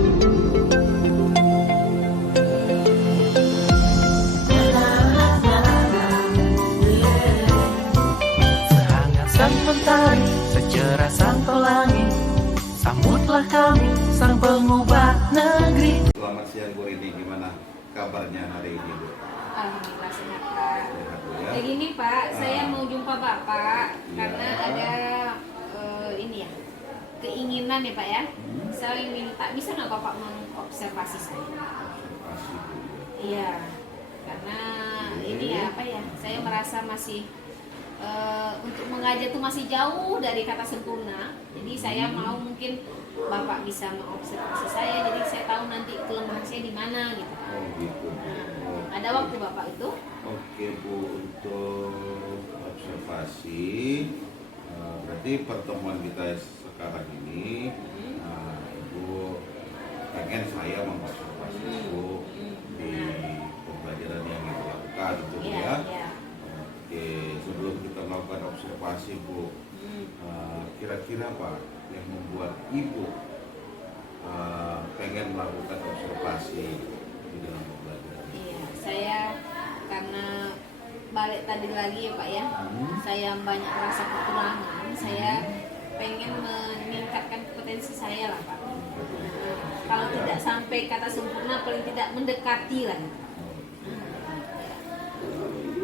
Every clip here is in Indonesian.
Sehangat sang mentari, secerah sang pelangi, sambutlah kami sang pengubah negeri. Selamat siang Bu Rini, gimana kabarnya hari ini Bu? Alhamdulillah sehat Pak. Sehat Bu ya? Kayak gini Pak, saya mau jumpa Bapak karena ada ini ya keinginan ya Pak ya. Saya ingin minta, bisa nggak Bapak mengobservasi saya? Observasi Bu ya. Iya, karena ini ya apa ya, saya merasa masih untuk mengajar tuh masih jauh dari kata sempurna. Jadi saya mau mungkin Bapak bisa mengobservasi saya, jadi saya tahu nanti kelemahan saya di mana gitu. Oh gitu. Nah, ada waktu Bapak itu? Oke Bu, untuk observasi berarti pertemuan kita sekarang ini Ibu pengen saya mengobservasi Ibu di pembelajaran yang Ibu lakukan gitu ya. Iya. Oke, sebelum kita melakukan observasi Bu, kira-kira apa yang membuat Ibu pengen melakukan observasi di dalam pembelajaran? Iya, saya karena balik tadi lagi ya Pak ya, saya banyak rasa kekurangan, saya pengen meningkatkan potensi saya lah Pak. Kalau tidak sampai kata sempurna, paling tidak mendekati lah.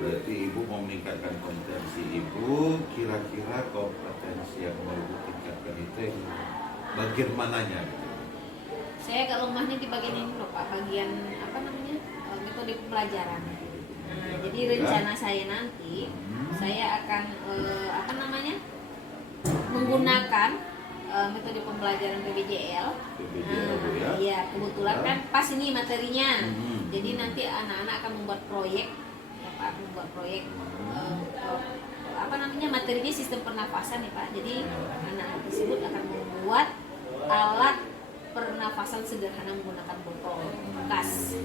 Berarti Ibu mau meningkatkan kompetensi Ibu, kira-kira kompetensi yang mau Ibu tingkatkan itu yang bagian mananya? Saya agak lemahnya di bagian ini loh Pak, bagian apa namanya, metode pembelajaran. Nah, jadi rencana saya nanti, saya akan apa namanya, menggunakan metode pembelajaran PBJL. Bu ya? Iya, kebetulan kan pas ini materinya. Jadi nanti anak-anak akan membuat proyek, ya Pak, membuat proyek apa namanya, materinya sistem pernafasan ya Pak. Jadi anak-anak tersebut akan membuat alat pernafasan sederhana menggunakan botol bekas,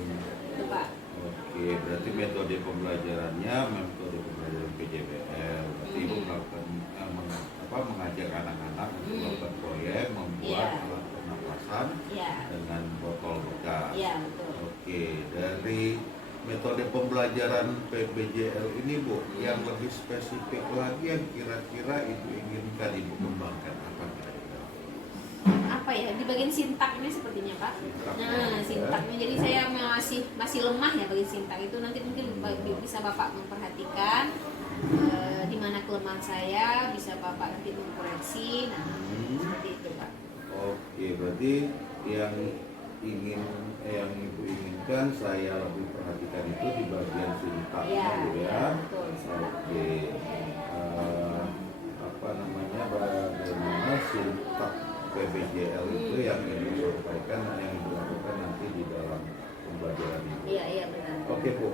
itu Pak. Oke, berarti metode pembelajarannya metode pembelajaran PJBL. Berarti Ibu melakukan mengajak anak-anak untuk melakukan proyek membuat alat pernapasan dengan botol bekas. Iya, betul. Oke, dari metode pembelajaran PBJL ini Bu, yang lebih spesifik lagi yang kira-kira Ibu inginkan Ibu kembangkan apa kira-kira? Apa ya, di bagian sintaknya sepertinya Pak. Nah, sintaknya, jadi saya masih lemah ya bagian sintak itu. Nanti mungkin bisa Bapak memperhatikan di mana kelemahan saya, bisa Bapak nanti mengkoreksi. Nah, seperti itu Pak. Oke, berarti yang Ibu inginkan saya lebih perhatikan itu di bagian sintak Bu ya. Betul. Oke, apa namanya, bagaimana sintak PBJL itu yang Ibu sampaikan dan yang dilakukan nanti di dalam pembelajaran Ibu. Iya benar. Oke Bu,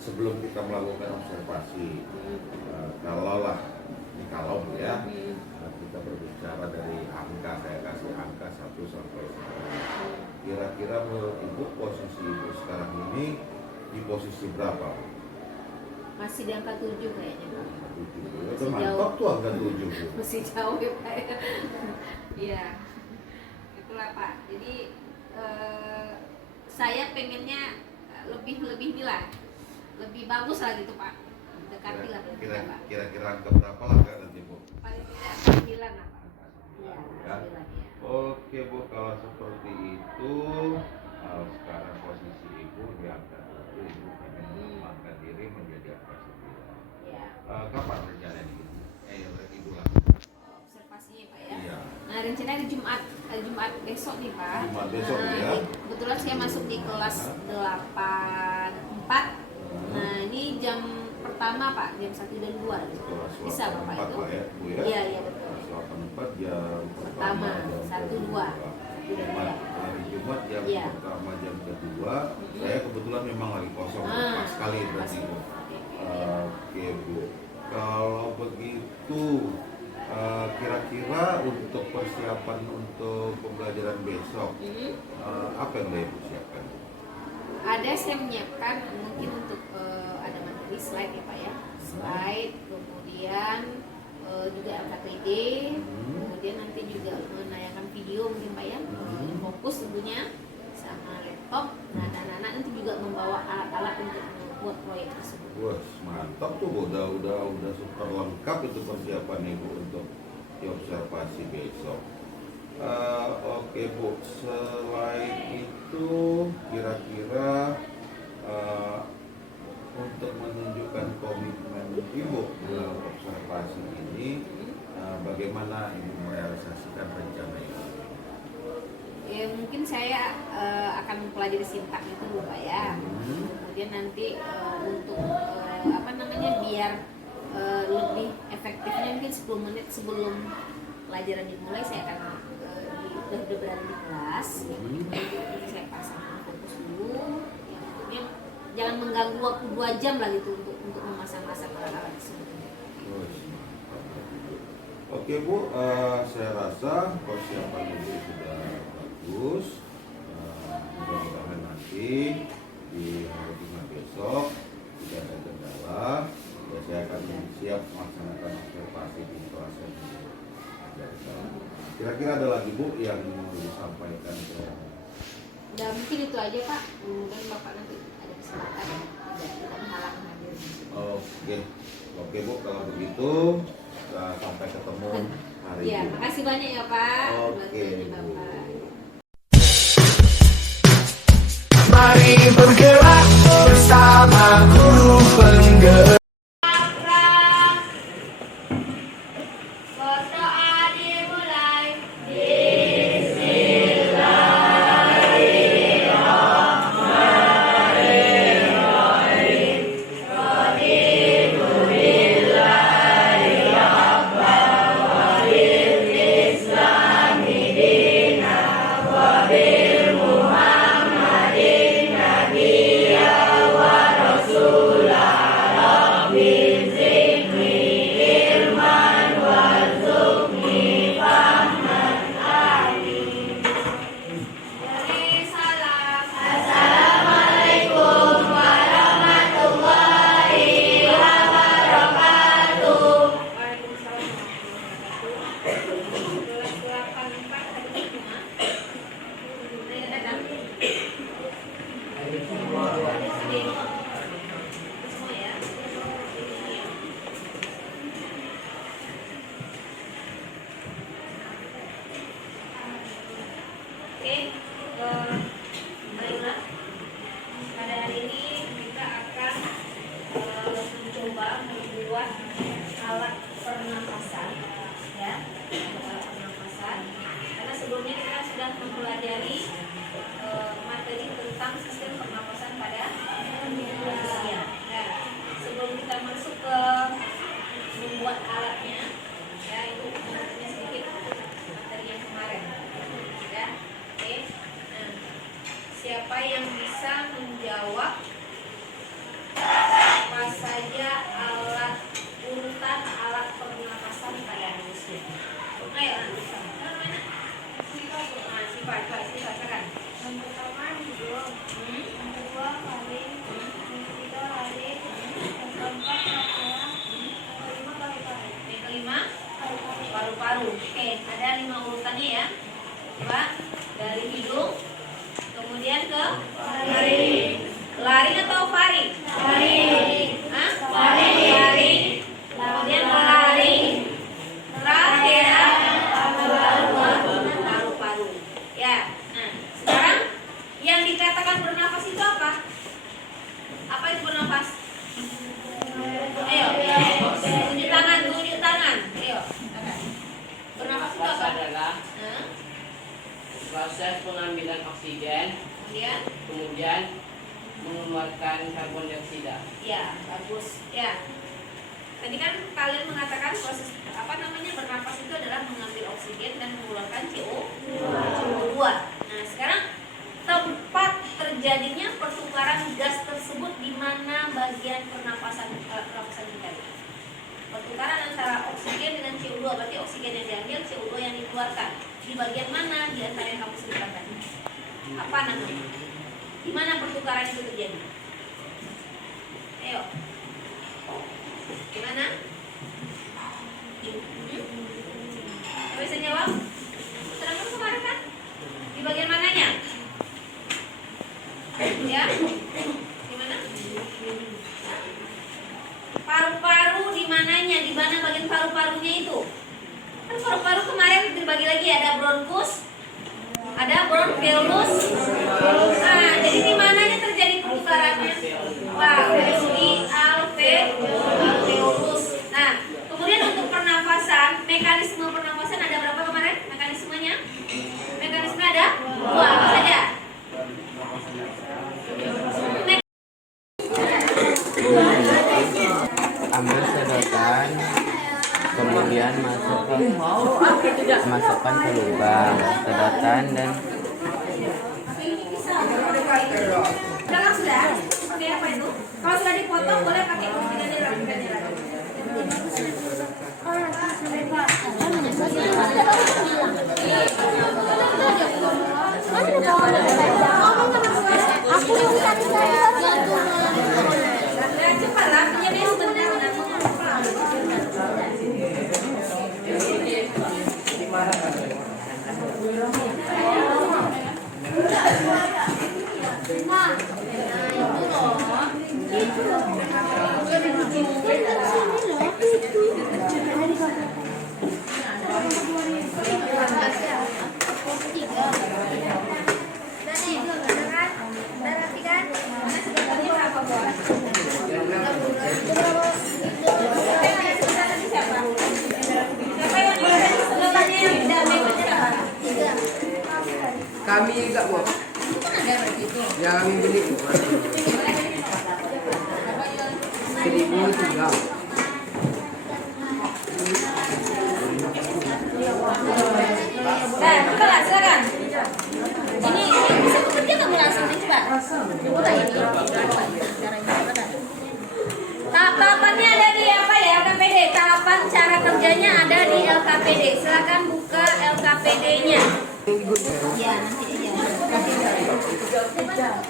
sebelum kita melakukan observasi, kalau Bu ya, kita berbicara dari angka, saya kasih angka 1 sampai 10. Kira-kira menurut Ibu posisi Ibu sekarang ini di posisi berapa Bu? Masih di angka 7 kayaknya Pak. 7. Itu mantap tuh angka 7 Bu. Masih jauh ya Pak. Iya, itulah Pak. Jadi saya pengennya lebih inilah, lebih bagus lah gitu Pak. Dekati lah berarti Pak. Kira-kira angka berapa lah kan nanti Bu? Paling tidak 9 lah Pak. Iya, 9 ya. Oke Bu, kalau seperti itu, sekarang posisi Ibu di angka 7, Ibu pengen mengembangkan diri menjadi angka 9. Iya. Kapan rencana ini? Ibu lah. Observasinya Pak ya. Iya. Nah, rencana hari Jumat besok nih Pak. Jumat besok ya. Kebetulan saya masuk di kelas 8-4. Nah, ini jam pertama Pak, jam 1 dan 2. Bisa Bapak itu? Pak ya, Bu ya? Iya betul. Kelas 8-4 jam Pertama, jam 1-2. Hari Jumat jam pertama, jam kedua. Saya kebetulan memang lagi kosong, pas sekali berarti Bu. Oke Bu, kalau begitu kira-kira untuk persiapan untuk pembelajaran besok, apa yang Ibu siapkan? Ada, saya menyiapkan mungkin untuk ada materi slide ya Pak ya, slide, kemudian juga LKTD, kemudian nanti juga menayangkan video mungkin Pak ya, fokus tentunya mantap tuh, udah super lengkap itu persiapan Ibu untuk di observasi besok. Oke Bu, selain itu kira-kira untuk menunjukkan komitmen Ibu dalam observasi ini, bagaimana Ibu merealisasikan rencana itu? Ya mungkin saya akan mempelajari sintak itu dulu Pak ya. Kemudian nanti untuk biar lebih efektifnya mungkin 10 menit sebelum pelajaran dimulai saya akan udah berada di kelas. Jadi saya pasang fokus dulu. Ya, jangan mengganggu waktu 2 jam lah gitu untuk memasang-masang alat-alat tersebut. Oke Bu, saya rasa persiapan Ibu sudah bagus. Mudah-mudahan nanti di hari Jumat besok tidak ada kendala, ya saya akan siap melaksanakan observasi di kelas ini. Kira-kira ada lagi Bu yang mau disampaikan ke? Udah mungkin itu aja Pak. Kemudian Bapak nanti ada kesempatan tidak menghalang hadir. Oke Bu, kalau begitu sampai ketemu hari Ya, ini. makasih banyak ya Pak. Oke, Bapak. Mari bergerak bersama guru penggerak. Berdoa dimulai. Baiklah. Pada hari ini kita akan mencoba membuat alat pernapasan, ya, alat pernapasan. Karena sebelumnya kita sudah mempelajari materi tentang sistem pernapasan pada manusia. Nah, sebelum kita masuk ke membuat alatnya, ya itu materinya sedikit materi yang kemarin, ya. Oke. Nah, siapa yang bisa menjawab apa saja alat urutan alat pernapasan pada manusia? Ayo, mana? Sifat kan? Yang pertama hidung, yang kedua faring, yang ketiga laring, yang keempat trachea, yang kelima paru-paru. Yang kelima paru-paru. Oke, ada 5 urutannya ya. Coba dari hidung, kemudian ke laring. Laring atau faring? Laring. Hah? Laring. Kemudian ke laring, trachea, paru-paru. Ya. Nah, sekarang yang dikatakan bernapas itu apa? Apa itu bernapas? Ayo, tunjuk tangan. Ayo, bernapas itu apa? Adalah Hah? proses pengambilan oksigen, kemudian mengeluarkan karbon dioksida. Ya, bagus. Ya. Tadi kan kalian mengatakan proses bernapas itu adalah mengambil oksigen dan mengeluarkan CO2. Nah, sekarang tempat terjadinya pertukaran gas tersebut di mana bagian pernapasan kita? Pertukaran antara oksigen dengan CO2, berarti oksigen yang diambil, CO2 yang dikeluarkan. Di bagian mana di antara yang kamu sebutkan tadi? Apa namanya? Di mana pertukaran itu terjadi? Ayo. Gimana? Kamu bisa jawab? Terangkan kemarin kan? Di bagian mananya? Ya? Gimana? bagian paru-parunya itu. Kan paru-paru kemarin dibagi lagi, ada bronkus, ada bronchiolus. Nah, jadi di mananya terjadi pertukarannya? Wow, di alveolus. Nah, kemudian untuk pernafasan, mekanisme pernafasan ada berapa kemarin? Mekanismenya? Mekanisme ada 2, apa saja? Ambil sedotan, kemudian masukkan ke lubang sedotan dan Belakang sudah? Seperti apa itu? Kalau sudah dipotong boleh pakai gunting dan dirapikannya lagi. Nah, cepatlah, punya dia sebentar. Kami enggak Bu. Yang kami beli Bu. 1.003. Nah, coba silakan. Ini bisa bekerja nggak langsung coba. Coba ini. Tahapannya ada di apa ya LKPD? Tahapan cara kerjanya ada di LKPD. Silakan buka LKPD-nya. Ya, nanti aja.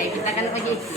Kita kan pakai itu.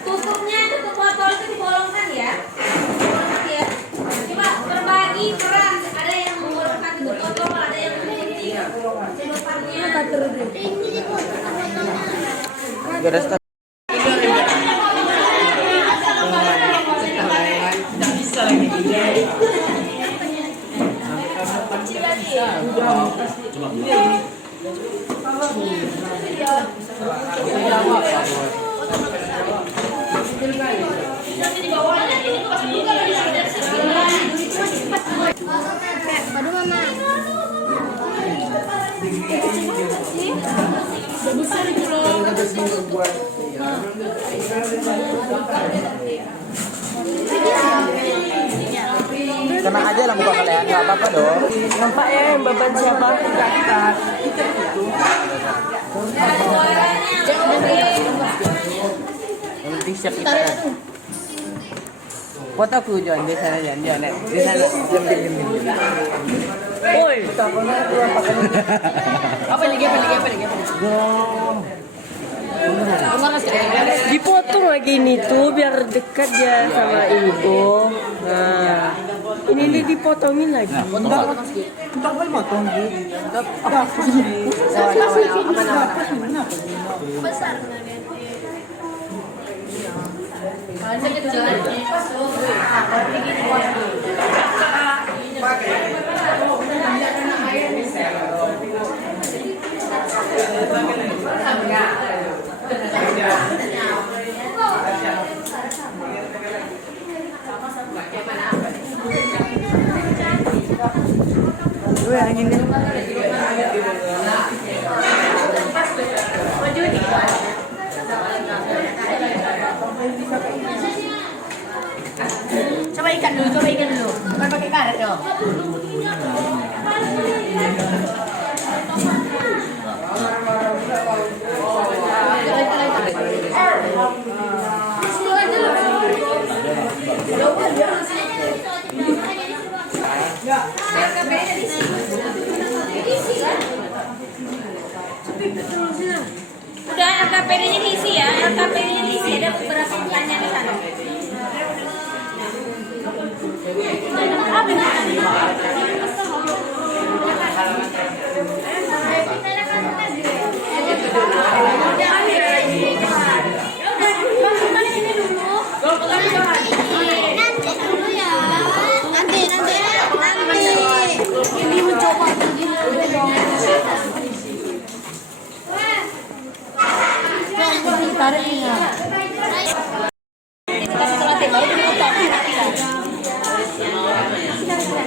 Tutupnya, tutup botol itu dibolongkan ya. Ya. Coba berbagi peran. Ada yang membolongkan tutup botol, ada yang mengunci sedotannya. Baru mama. tenang aja lah muka kalian, nggak apa-apa dong. Nampak ya yang beban siapa? Kita. Yang penting siap kita. Fotoku John di sana John. John di sana. Diam. Oi. Apa lagi? Dipotong lagi ini tuh biar dekat ya sama ibu. Nah, ini nih dipotongin lagi. Besar Yang ini. Coba ikan dulu. Bukan pakai karet dong. Udah LKPD-nya diisi ya, LKPD-nya diisi, ada beberapa pertanyaan di sana. nanti dulu ya. Nanti. Ini mencoba begini.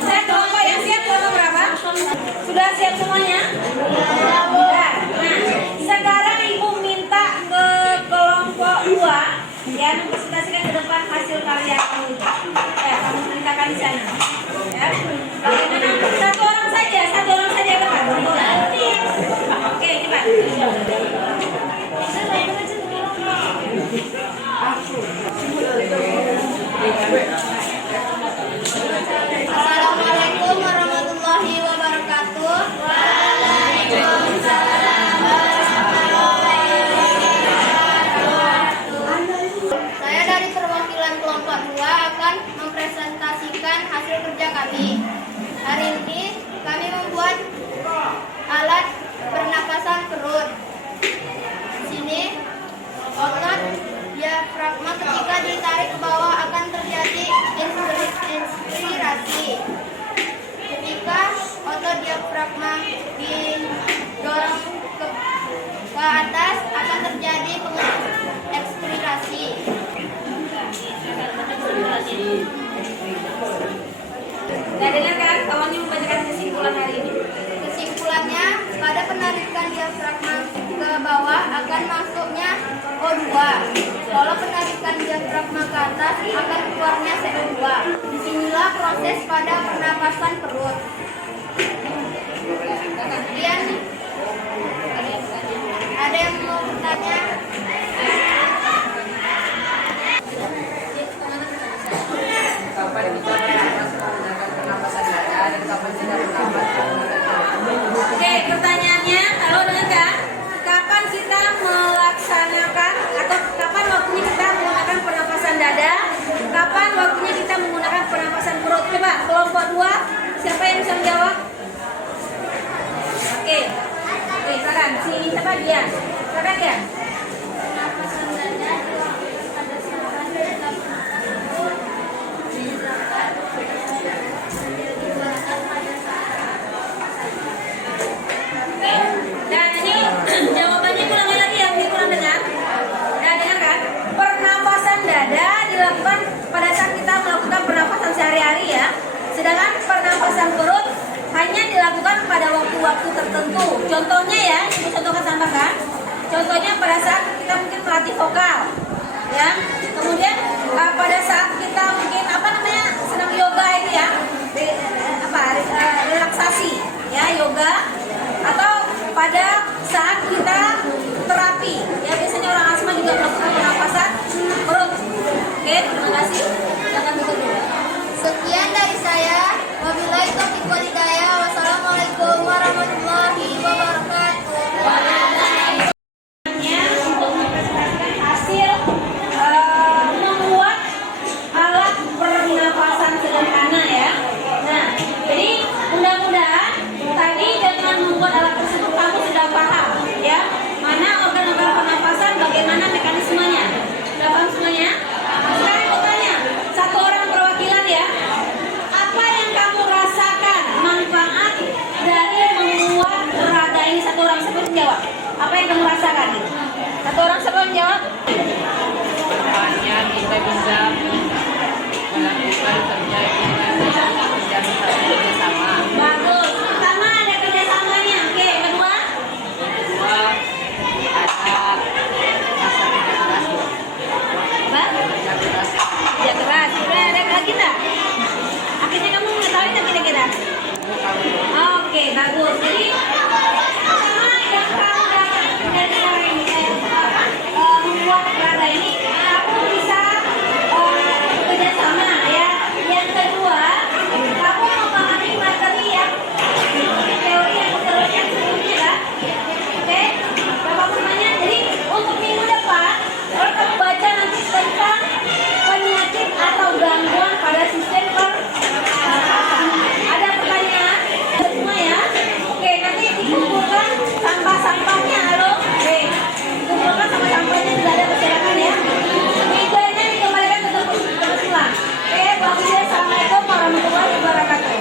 Saya kelompok yang siap kelompok berapa? Sudah siap semuanya? Nah, sekarang ibu minta ke kelompok 2 ya mempresentasikan ke depan hasil karya kamu. Kamu ceritakan di sana. Ya. Satu orang saja ke depan. Oke, cepat. Assalamualaikum warahmatullahi wabarakatuh. Waalaikumsalam warahmatullahi wabarakatuh. Saya dari perwakilan kelompok 2 akan mempresentasikan hasil kerja kami. Hari ini kami membuat alat pernapasan perut. Di sini otot diafragma ketika ditarik ke bawah akan terjadi inspirasi. Ketika otot diafragma didorong ke atas akan terjadi ekspirasi. Nah, dengarkan kawannya membacakan kesimpulan hari ini. Kesimpulannya, pada penarikan diafragma ke bawah akan masuknya O2. Kalau penarikan diafragma ke atas akan keluarnya CO2. Disinilah proses pada pernapasan perut. Kemudian ada yang mau bertanya? Kapan kita menggunakan pernapasan dada dan kapan tidak pernapasan? Oke, pertanyaannya, halo dengarkan. Kapan kita melaksanakan atau kapan waktunya kita menggunakan pernapasan dada? Kapan waktunya kita menggunakan pernapasan perut? Coba kelompok 2, siapa yang bisa menjawab? Oke, silakan. Siapa dia? Silakan dia. Dan ini jawabannya ulangi lagi yang kurang dengar. Dan dengarkan, pernapasan dada dilakukan pada saat kita melakukan pernapasan sehari-hari ya. Sedangkan pernapasan perut hanya dilakukan pada waktu-waktu tertentu. Contohnya ya, ini contoh akan tambahkan. Contohnya pada saat kita mungkin melatih vokal, ya. Kemudian pada saat kita mungkin sedang yoga ini ya, relaksasi, ya yoga. Atau pada saat kita terapi, ya biasanya orang asma juga melakukan pernapasan perut. Oke, terima kasih. Silakan tutup. bagus. Jadi sama yang kamu dapat dari sekarang ini membuat berada ini, kamu bisa bekerja sama ya. Yang kedua, kamu memahami materi yang teori yang seterusnya sebelumnya kan. Oke, Bapak semuanya. Jadi untuk minggu depan, kalau kamu baca nanti tentang penyakit atau gangguan pada sistem pernafasan. Ada pertanyaan semua ya? Oke, nanti dikumpulkan sampah-sampahnya, halo. Oke, dikumpulkan sama sampahnya tidak ada kecelakaan ya. Mejanya dikembalikan ke tempat semula. Oke, Bapak Ibu, assalamualaikum warahmatullahi wabarakatuh.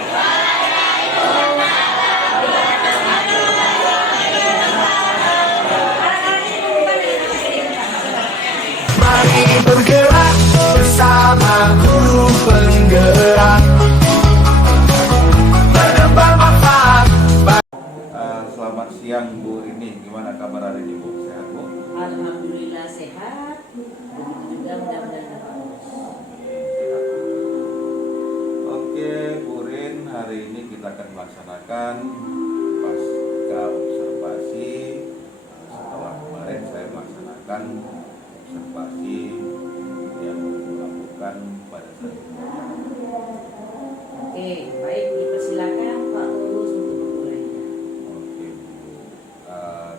Mari bergerak bersama guru penggerak, menebar manfaat. Selamat siang Bu Rini, gimana kabar hari ini Bu? Sehat Bu? Alhamdulillah sehat. Begitu juga mudah-mudahan Bapak Bos. Oke Bu Rin, hari ini kita akan melaksanakan pasca observasi. Setelah kemarin saya melaksanakan observasi yang dilakukan pada saat Oke, baik, dipersilakan Pak Tulus untuk memulainya. Oke Bu,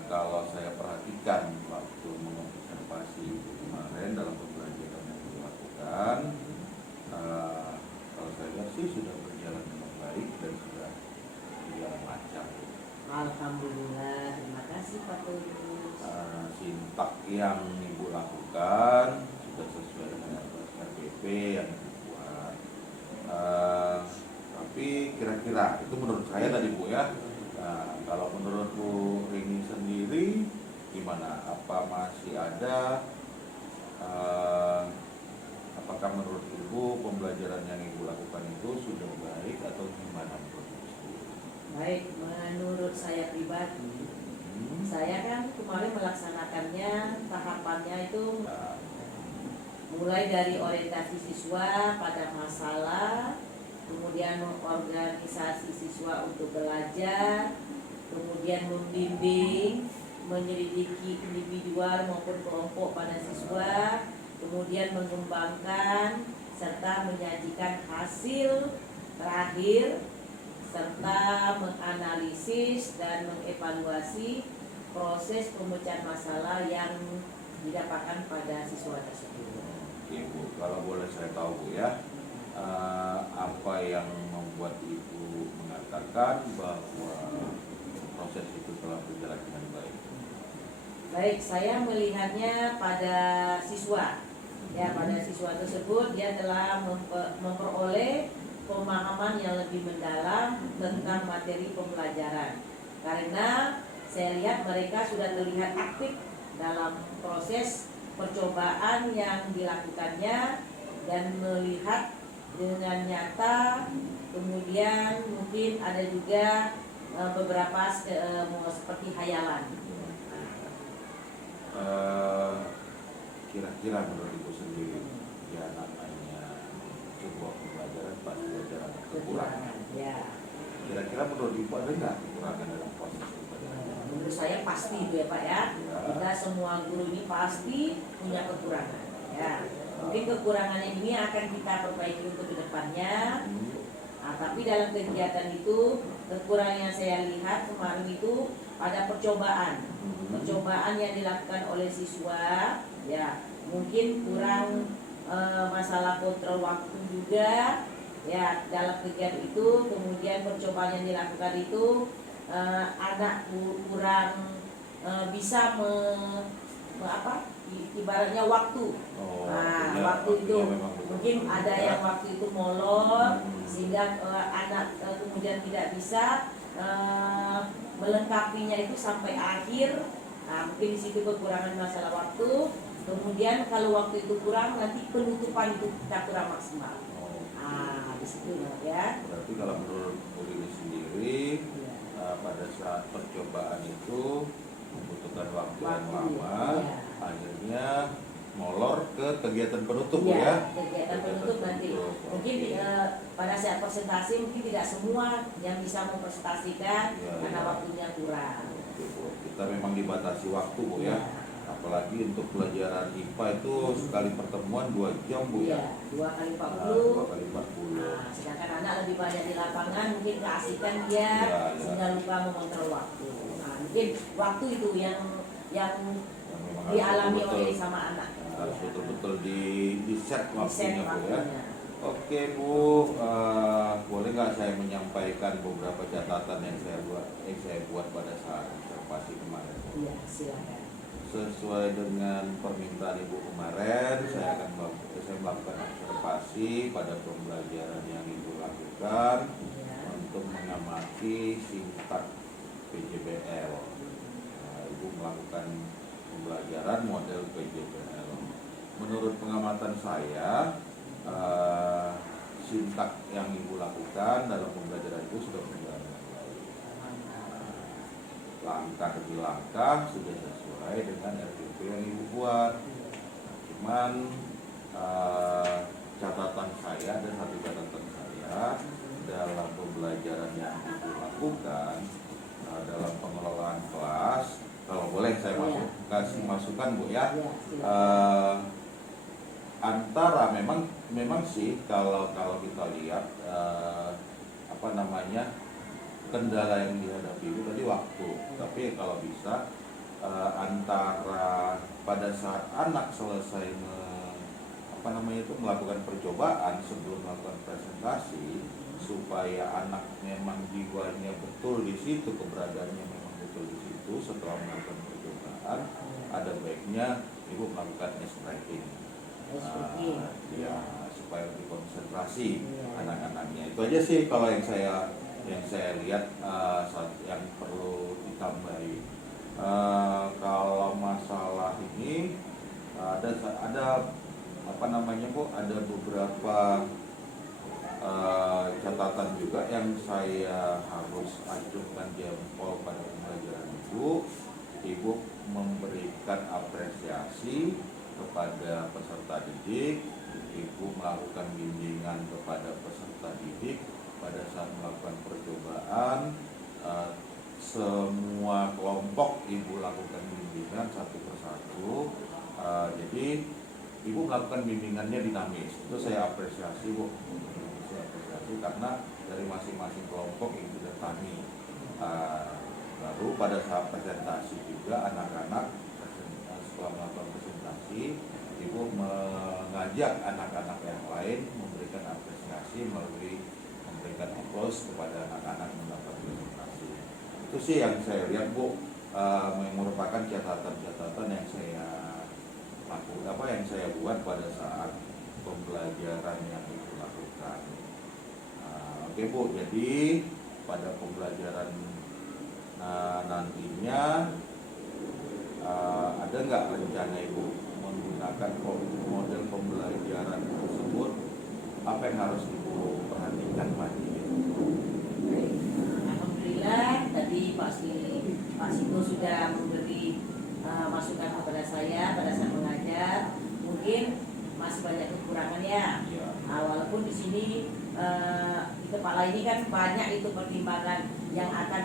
kalau saya perhatikan waktu mengobservasi kemarin dalam pembelajaran yang dilakukan, kalau saya lihat sih sudah berjalan dengan baik dan sudah berjalan lancar. Alhamdulillah, terima kasih Pak Tulus. Sintak yang Ibu lakukan sudah sesuai dengan RPP yang dibuat. Tapi kira-kira itu menurut saya tadi Bu ya. Kalau menurut Bu Rini sendiri gimana? Apa masih ada? Apakah menurut Ibu pembelajaran yang Ibu lakukan itu sudah baik atau gimana menurut Ibu sendiri? Baik, menurut saya pribadi, saya kan kemarin melaksanakannya, tahapannya itu mulai dari orientasi siswa pada masalah, kemudian mengorganisasi siswa untuk belajar, kemudian membimbing, menyelidiki individual maupun kelompok pada siswa, kemudian mengembangkan serta menyajikan hasil terakhir, serta menganalisis dan mengevaluasi proses pemecahan masalah yang didapatkan pada siswa tersebut. Oke Bu, kalau boleh saya tahu Bu ya, apa yang membuat Ibu mengatakan bahwa proses itu telah berjalan dengan baik? Baik, saya melihatnya pada siswa. Ya, pada siswa tersebut dia telah memperoleh pemahaman yang lebih mendalam tentang materi pembelajaran. Karena saya lihat mereka sudah terlihat aktif dalam proses percobaan yang dilakukannya dan melihat dengan nyata. Kemudian mungkin ada juga beberapa seperti hayalan. Kira-kira menurut Ibu sendiri ya namanya sebuah pembelajaran pasti ada kekurangan. Ya. Kira-kira menurut Ibu ada nggak kekurangan dalam proses pembelajaran? Menurut saya pasti itu ya Pak ya. Kita semua guru ini pasti punya kekurangan. Ya. Mungkin kekurangan ini akan kita perbaiki untuk kedepannya. Nah, tapi dalam kegiatan itu kekurangan yang saya lihat kemarin itu pada percobaan yang dilakukan oleh siswa, ya mungkin kurang masalah kontrol waktu juga, ya dalam kegiatan itu. Kemudian percobaan yang dilakukan itu anak kurang bisa ibaratnya waktu. Waktu itu mungkin ada yang waktu itu molor sehingga anak kemudian tidak bisa melengkapinya itu sampai akhir. Nah, mungkin di situ kekurangan masalah waktu. Kemudian kalau waktu itu kurang, nanti penutupan itu kita kurang maksimal. Di situ ya. Berarti kalau menurut Bu Rini sendiri pada saat percobaan itu membutuhkan waktu yang lama, akhirnya molor ke kegiatan penutup ya. Kegiatan penutup nanti nanti. Mungkin pada saat presentasi mungkin tidak semua yang bisa mempresentasikan karena waktunya kurang. Kita memang dibatasi waktu Bu ya. Apalagi untuk pelajaran IPA itu sekali pertemuan 2 jam Bu ya. 2 kali 40. Nah, 2 kali 40. Nah, sedangkan anak lebih banyak di lapangan, mungkin keasikan dia sehingga lupa mengontrol waktu. Nah, mungkin waktu itu yang memang dialami harus oleh sama anak. harus betul-betul di set Di waktunya set Bu ya. waktunya. Oke Bu, boleh nggak saya menyampaikan beberapa catatan yang saya buat pada saat observasi kemarin? Iya, silakan. Sesuai dengan permintaan Ibu kemarin, saya melakukan observasi pada pembelajaran yang Ibu lakukan untuk mengamati singkat PJBL. Ibu melakukan pembelajaran model PJBL. Menurut pengamatan saya, sintak yang Ibu lakukan dalam pembelajaran itu sudah berjalan dengan baik. Langkah demi langkah sudah sesuai dengan RPP yang Ibu buat. Cuman catatan saya, ada satu catatan saya dalam pembelajaran yang Ibu lakukan dalam pengelolaan kelas. Kalau boleh saya kasih masukan Bu ya. Antara memang sih kalau kita lihat kendala yang dihadapi itu tadi waktu. Tapi kalau bisa antara pada saat anak selesai melakukan percobaan sebelum melakukan presentasi, supaya anak memang jiwanya betul di situ, keberadaannya memang betul di situ setelah melakukan percobaan, ada baiknya Ibu melakukan ice breaking. Ya, supaya lebih konsentrasi anak-anaknya. Itu aja sih kalau yang saya lihat yang perlu ditambahi. Kalau masalah ini ada ada beberapa catatan juga yang saya harus ajukan jempol pada pembelajaran Ibu memberikan apresiasi kepada peserta didik, Ibu melakukan bimbingan kepada peserta didik pada saat melakukan percobaan. Semua kelompok Ibu lakukan bimbingan satu persatu. Jadi Ibu melakukan bimbingannya dinamis. Itu saya apresiasi Bu. Saya apresiasi karena dari masing-masing kelompok Ibu datangi. Lalu pada saat presentasi juga anak-anak setelah melakukan presentasi, Ibu mengajak anak-anak yang lain memberikan apresiasi melalui memberikan aplaus kepada anak-anak yang melakukan presentasi. Itu sih yang saya lihat Bu, merupakan catatan-catatan yang saya yang saya buat pada saat pembelajaran yang Ibu lakukan. Oke Bu, jadi pada pembelajaran nantinya ada nggak rencana Ibu menggunakan model pembelajaran tersebut? Apa yang harus Ibu perhatikan lagi? Alhamdulillah tadi Pak Sito sudah memberi masukan kepada saya pada saat mengajar. Mungkin masih banyak kekurangan ya. Walaupun di sini di kepala ini kan banyak itu pertimbangan yang akan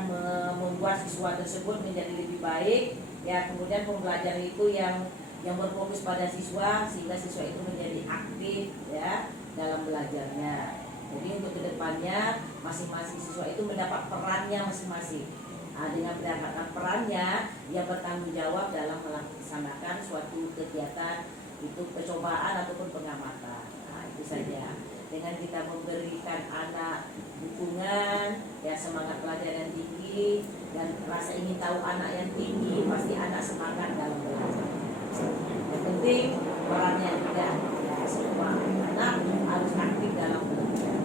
membuat siswa tersebut menjadi lebih baik. Ya, kemudian pembelajaran itu yang berfokus pada siswa sehingga siswa itu menjadi aktif ya dalam belajarnya. Jadi untuk kedepannya masing-masing siswa itu mendapat perannya masing-masing. Dengan mendapatkan perannya, ia bertanggung jawab dalam melaksanakan suatu kegiatan itu percobaan ataupun pengamatan. Itu saja. Dengan kita memberikan anak dukungan, ya semangat belajar yang tinggi dan rasa ingin tahu anak yang tinggi, pasti anak semangat dalam belajar. Yang penting perannya tidak ya, semua anak harus aktif dalam belajar.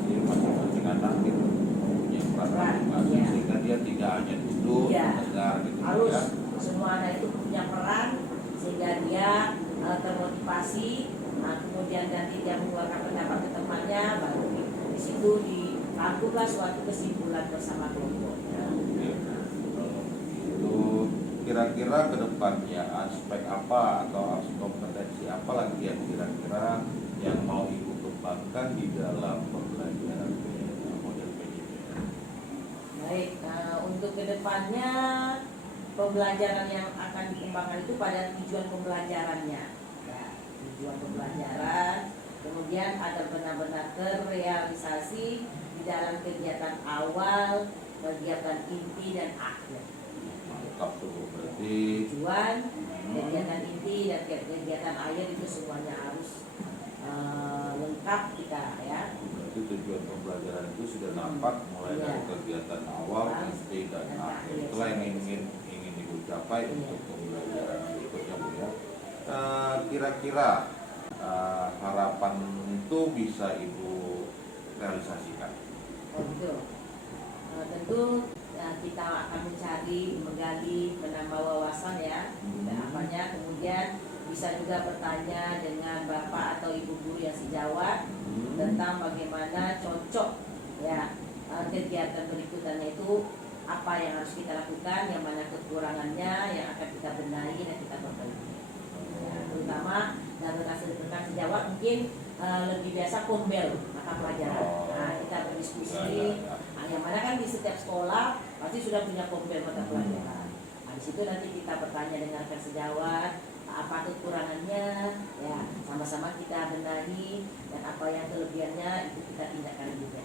Jadi masing-masing anak itu punya peran masing-masing sehingga dia tidak hanya duduk mendengar gitu. Harus semua anak itu punya peran sehingga dia termotivasi. Kemudian nanti dia mengeluarkan pendapat ke temannya, baru di situ dirangkumlah suatu kesimpulan bersama kelompoknya. Itu kira-kira ke depannya aspek apa atau aspek kompetensi apa lagi yang kira-kira yang mau Ibu kembangkan kembangkan di dalam pembelajaran model PJJ? Baik, untuk kedepannya pembelajaran yang akan dikembangkan itu pada tujuan pembelajarannya, ya, tujuan pembelajaran, kemudian ada benar-benar terrealisasi di dalam kegiatan awal, kegiatan inti dan akhir. Mantap tuh, berarti Tujuan, kegiatan inti dan kegiatan akhir itu semuanya harus lengkap kita, ya. berarti tujuan pembelajaran itu sudah nampak mulai Iya. dari kegiatan awal, inti dan akhir. Itulah yang ingin Ibu capai untuk pembelajaran berikutnya, Bu ya. Kira-kira harapan itu bisa Ibu realisasikan? Oh gitu. Tentu kita akan mencari, menggali, menambah wawasan ya. Dan apanya kemudian bisa juga bertanya dengan Bapak atau Ibu guru yang sejawat tentang bagaimana cocok ya kegiatan berikutnya itu apa yang harus kita lakukan, yang mana kekurangannya, yang akan kita benahi dan kita perbaiki. Ya, terutama dalam rekan sejawat mungkin lebih biasa pombel mata pelajaran. Nah, kita berdiskusi. Nah, yang mana kan di setiap sekolah pasti sudah punya pombel mata pelajaran. Nah, di situ nanti kita bertanya dengan rekan sejawat apa kekurangannya, ya sama-sama kita benahi dan apa yang kelebihannya itu kita tindakan juga.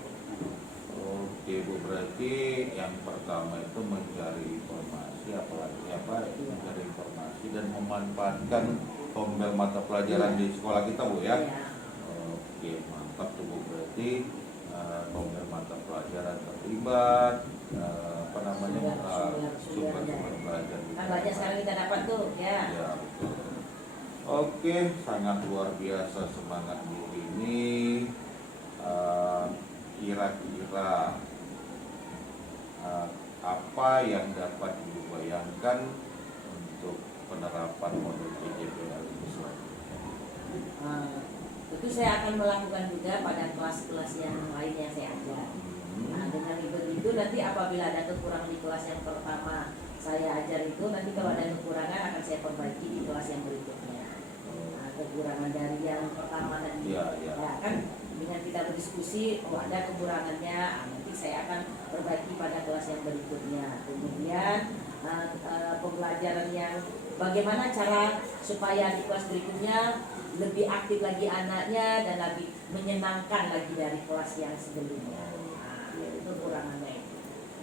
Oke Bu, berarti yang pertama itu mencari informasi, apalagi mencari informasi dan memanfaatkan tombel mata pelajaran di sekolah kita Bu ya. Oke, mantap tuh Bu, berarti tombel mata pelajaran terlibat, sumber-sumber belajar. Kan banyak sekarang kita dapat tuh ya. Ya betul. Oke, sangat luar biasa semangat Bu ini. Kira-kira apa yang dapat dibayangkan untuk penerapan model PJPL ini selanjutnya? Tentu saya akan melakukan juga pada kelas-kelas yang lain yang saya ajar. Nah, dengan begitu nanti apabila ada kekurangan di kelas yang pertama saya ajar itu, nanti kalau ada kekurangan akan saya perbaiki di kelas yang berikutnya. Nah, kekurangan dari yang pertama tadi, ya kan dengan kita berdiskusi, oh ada kekurangannya, nanti saya akan perbaiki pada kelas yang berikutnya. Kemudian pembelajaran yang bagaimana cara supaya di kelas berikutnya lebih aktif lagi anaknya dan lebih menyenangkan lagi dari kelas yang sebelumnya. Nah, itu kekurangannya.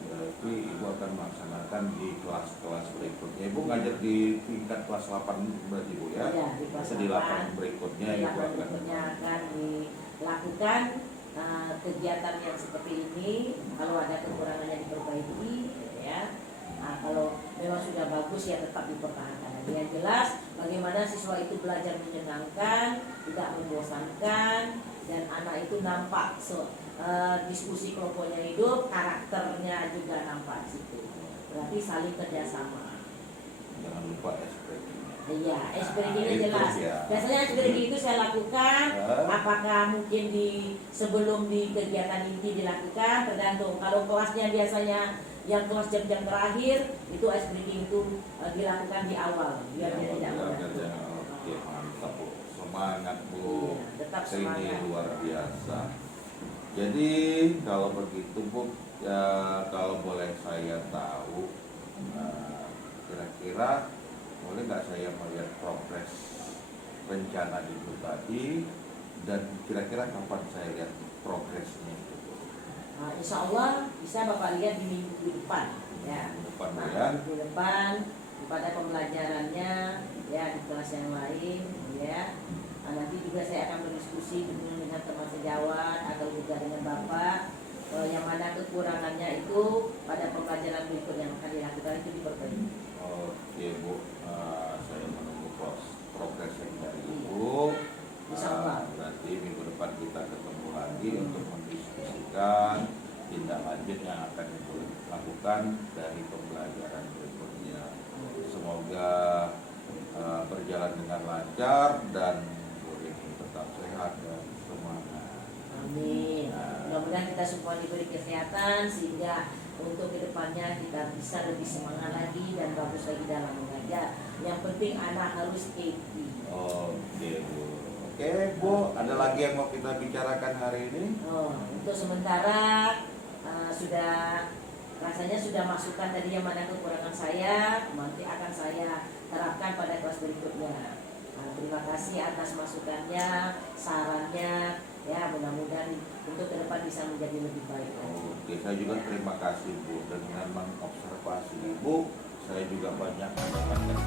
Berarti Ibu akan melaksanakan di kelas-kelas berikutnya. Ibu ngajar di tingkat kelas 8 berarti Bu ya? Iya, di kelas Di 8 berikutnya di Ibu 8 akan berikutnya akan dilakukan kegiatan yang seperti ini. Kalau ada kekurangannya diperbaiki, gitu ya. Nah, kalau memang sudah bagus ya tetap dipertahankan. Yang jelas bagaimana siswa itu belajar menyenangkan, tidak membosankan, dan anak itu nampak diskusi kelompoknya hidup, karakternya juga nampak di situ. Berarti saling kerjasama. jangan lupa ekspresi. Iya, ekspresinya itu jelas. ya. Biasanya ekspresi itu saya lakukan. Apakah mungkin sebelum di kegiatan inti dilakukan, tergantung. Kalau kelasnya biasanya yang kelas jam-jam terakhir itu ekspresi itu dilakukan di awal biar dia tidak mengganggu. Oke, mantap Bu, semangat Bu. Iya, tetap Ini semangat. luar biasa. Jadi kalau begitu Bu, ya, kalau boleh saya tahu, kira-kira boleh nggak saya melihat progres rencana itu tadi, dan kira-kira kapan saya lihat progresnya itu? Nah, insya Allah bisa Bapak lihat di minggu depan, ya. Depan Bu Nah, ya. minggu depan pada pembelajarannya ya di kelas yang lain, ya. Nah, nanti juga saya akan berdiskusi dengan teman sejawat atau juga dengan Bapak yang mana kekurangannya itu pada pembelajaran berikut yang akan dilakukan itu diperbaiki. Oke Bu, saya menunggu progres yang dari Ibu. Insyaallah. Nanti minggu depan kita ketemu lagi untuk mendiskusikan tindak lanjut yang akan Ibu lakukan dari pembelajaran berikutnya. Semoga berjalan dengan lancar dan Bu ini tetap sehat dan semangat. Amin. Mudah-mudahan kita semua diberi kesehatan sehingga untuk kedepannya kita bisa lebih semangat lagi dan bagus lagi dalam mengajar. Yang penting anak harus happy. Oke Bu. Oke, Bu, ada lagi yang mau kita bicarakan hari ini? Untuk sementara sudah rasanya sudah masukkan tadi yang mana kekurangan saya, nanti akan saya terapkan pada kelas berikutnya. Terima kasih atas masukannya, sarannya, ya mudah-mudahan untuk ke depan bisa menjadi lebih baik. Oke, saya juga terima kasih Bu, dengan mengobservasi Ibu, saya juga banyak mendapatkan